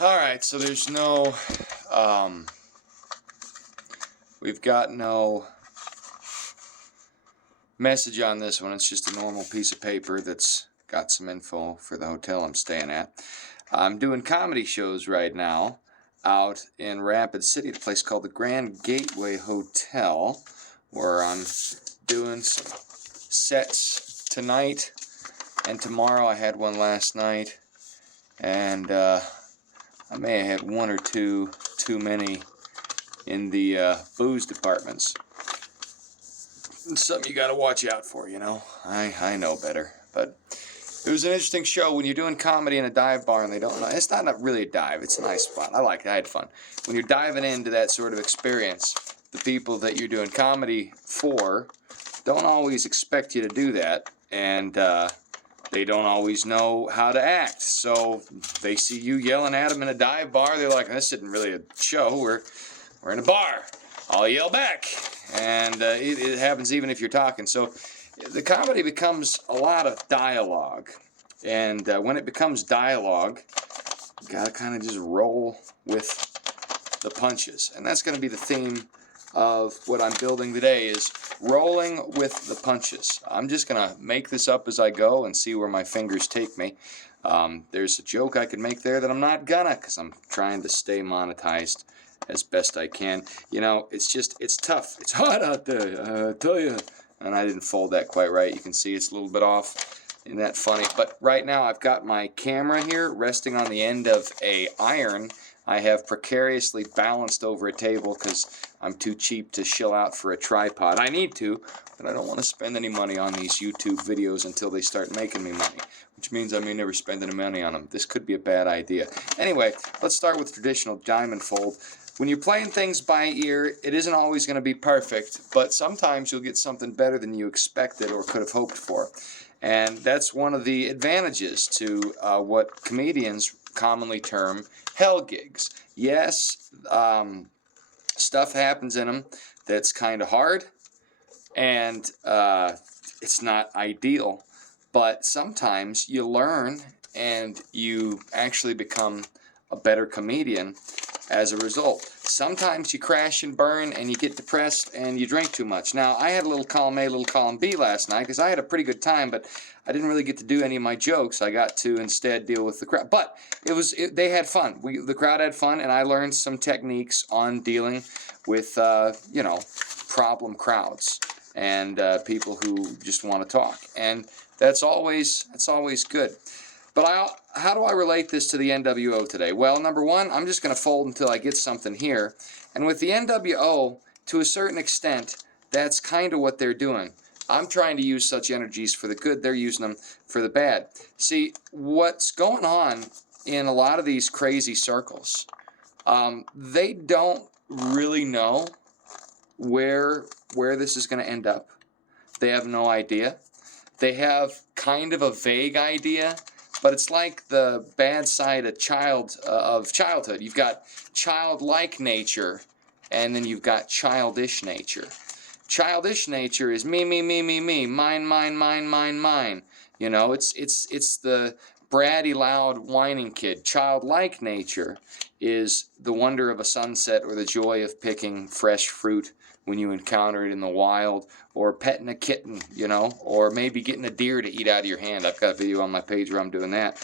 Alright, so there's no, we've got no message on this one. It's just a normal piece of paper that's got some info for the hotel I'm staying at. I'm doing comedy shows right now out in Rapid City at a place called the Grand Gateway Hotel, where I'm doing some sets tonight and tomorrow. I had one last night, and I may have had one or two too many in the booze departments. It's something you got to watch out for, you know. I know better, but it was an interesting show. When you're doing comedy in a dive bar and they don't know, it's not really a dive, it's a nice spot. I like it, I had fun. When you're diving into that sort of experience, the people that you're doing comedy for don't always expect you to do that, and they don't always know how to act. So they see you yelling at them in a dive bar, they're like, this isn't really a show, we're in a bar. I'll yell back. And it happens even if you're talking. So the comedy becomes a lot of dialogue. And when it becomes dialogue, you gotta kind of just roll with the punches. And that's going to be the theme of what I'm building today, is rolling with the punches. I'm just going to make this up as I go and see where my fingers take me. There's a joke I could make there that I'm not gonna, because I'm trying to stay monetized as best I can. You know, it's tough. It's hot out there, I tell you. And I didn't fold that quite right. You can see it's a little bit off. Isn't that funny? But right now I've got my camera here resting on the end of a iron I have precariously balanced over a table because I'm too cheap to shill out for a tripod. I need to, but I don't want to spend any money on these YouTube videos until they start making me money, which means I may never spend any money on them. This could be a bad idea. Anyway, let's start with traditional diamond fold. When you're playing things by ear, it isn't always going to be perfect, but sometimes you'll get something better than you expected or could have hoped for. And that's one of the advantages to what comedians commonly term hell gigs. Yes, stuff happens in them that's kind of hard, and it's not ideal, but sometimes you learn and you actually become a better comedian as a result. Sometimes you crash and burn and you get depressed and you drink too much. Now, I had a little column A, little column B last night because I had a pretty good time, but I didn't really get to do any of my jokes. I got to instead deal with the crowd. But they had fun. The crowd had fun, and I learned some techniques on dealing with, you know, problem crowds and people who just want to talk. And that's always good. But how do I relate this to the NWO today? Well, number one, I'm just going to fold until I get something here. And with the NWO, to a certain extent, that's kind of what they're doing. I'm trying to use such energies for the good. They're using them for the bad. See, what's going on in a lot of these crazy circles, they don't really know where this is going to end up. They have no idea. They have kind of a vague idea. But it's like the bad side of childhood. You've got childlike nature, and then you've got childish nature. Childish nature is me, me, me, me, me, mine, mine, mine, mine, mine. You know, it's the bratty, loud, whining kid. Childlike nature is the wonder of a sunset or the joy of picking fresh fruit when you encounter it in the wild, or petting a kitten, you know, or maybe getting a deer to eat out of your hand. I've got a video on my page where I'm doing that.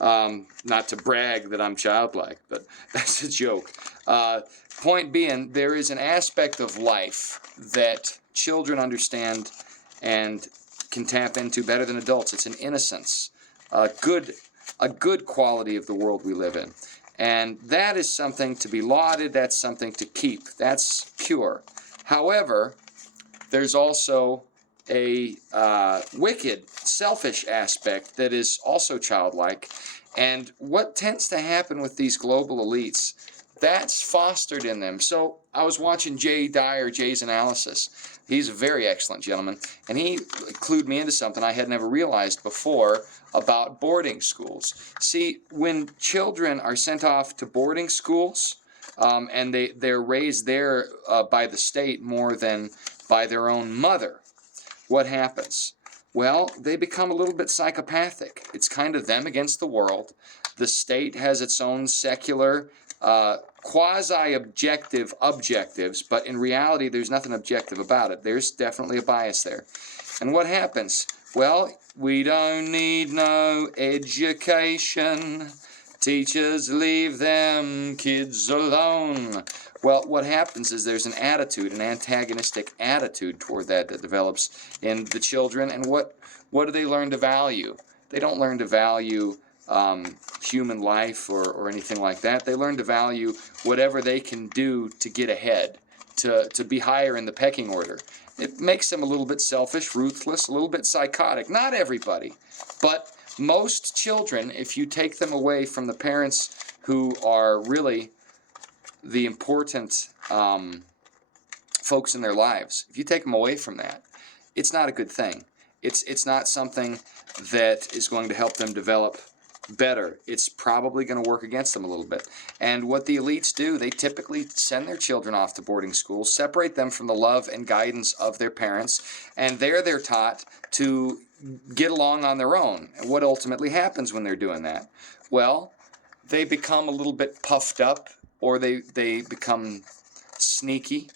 Not to brag that I'm childlike, but that's a joke. Point being, there is an aspect of life that children understand and can tap into better than adults. It's an innocence, a good quality of the world we live in. And that is something to be lauded. That's something to keep. That's pure. However, there's also a wicked, selfish aspect that is also childlike. And what tends to happen with these global elites, that's fostered in them. So I was watching Jay's analysis. He's a very excellent gentleman. And he clued me into something I had never realized before about boarding schools. See, when children are sent off to boarding schools, and they're raised there by the state more than by their own mother, what happens? Well, they become a little bit psychopathic. It's kind of them against the world. The state has its own secular, quasi-objective objectives, but in reality there's nothing objective about it. There's definitely a bias there. And what happens? Well, we don't need no education. Teachers, leave them kids alone. Well, what happens is there's an attitude, an antagonistic attitude toward that develops in the children. And what do they learn to value? They don't learn to value human life or anything like that. They learn to value whatever they can do to get ahead, to be higher in the pecking order. It makes them a little bit selfish, ruthless, a little bit psychotic. Not everybody, but most children, if you take them away from the parents who are really the important folks in their lives, if you take them away from that, it's not a good thing. It's not something that is going to help them develop better. It's probably going to work against them a little bit. And what the elites do, they typically send their children off to boarding schools, separate them from the love and guidance of their parents, and there they're taught to get along on their own. And what ultimately happens when they're doing that? Well, they become a little bit puffed up, or they become sneaky.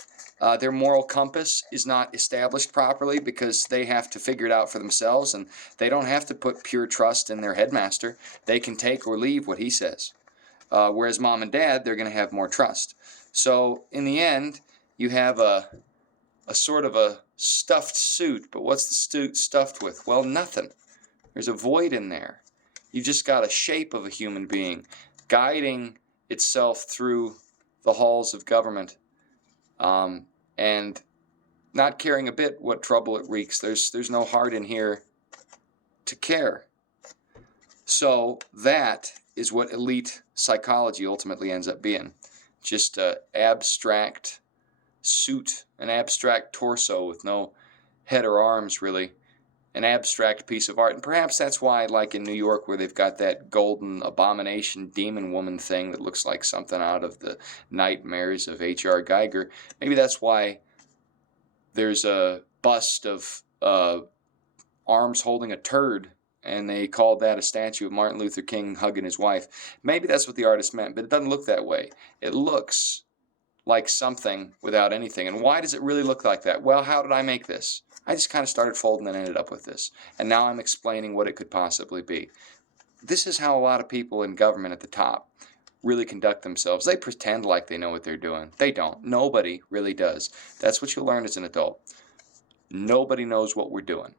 Their moral compass is not established properly because they have to figure it out for themselves, and they don't have to put pure trust in their headmaster. They can take or leave what he says. Whereas mom and dad, they're going to have more trust. So in the end, you have a sort of a stuffed suit, but what's the suit stuffed with? Well, nothing. There's a void in there. You've just got a shape of a human being guiding itself through the halls of government, and not caring a bit what trouble it wreaks. There's no heart in here to care. So that is what elite psychology ultimately ends up being. Just an abstract suit, an abstract torso with no head or arms, really. An abstract piece of art. And perhaps that's why, like in New York, where they've got that golden abomination demon woman thing that looks like something out of the nightmares of H.R. Geiger, maybe that's why there's a bust of arms holding a turd, and they called that a statue of Martin Luther King hugging his wife. Maybe that's what the artist meant, but it doesn't look that way. It looks like something without anything. And why does it really look like that? Well, how did I make this? I just kind of started folding and ended up with this. And now I'm explaining what it could possibly be. This is how a lot of people in government at the top really conduct themselves. They pretend like they know what they're doing. They don't. Nobody really does. That's what you learn as an adult. Nobody knows what we're doing.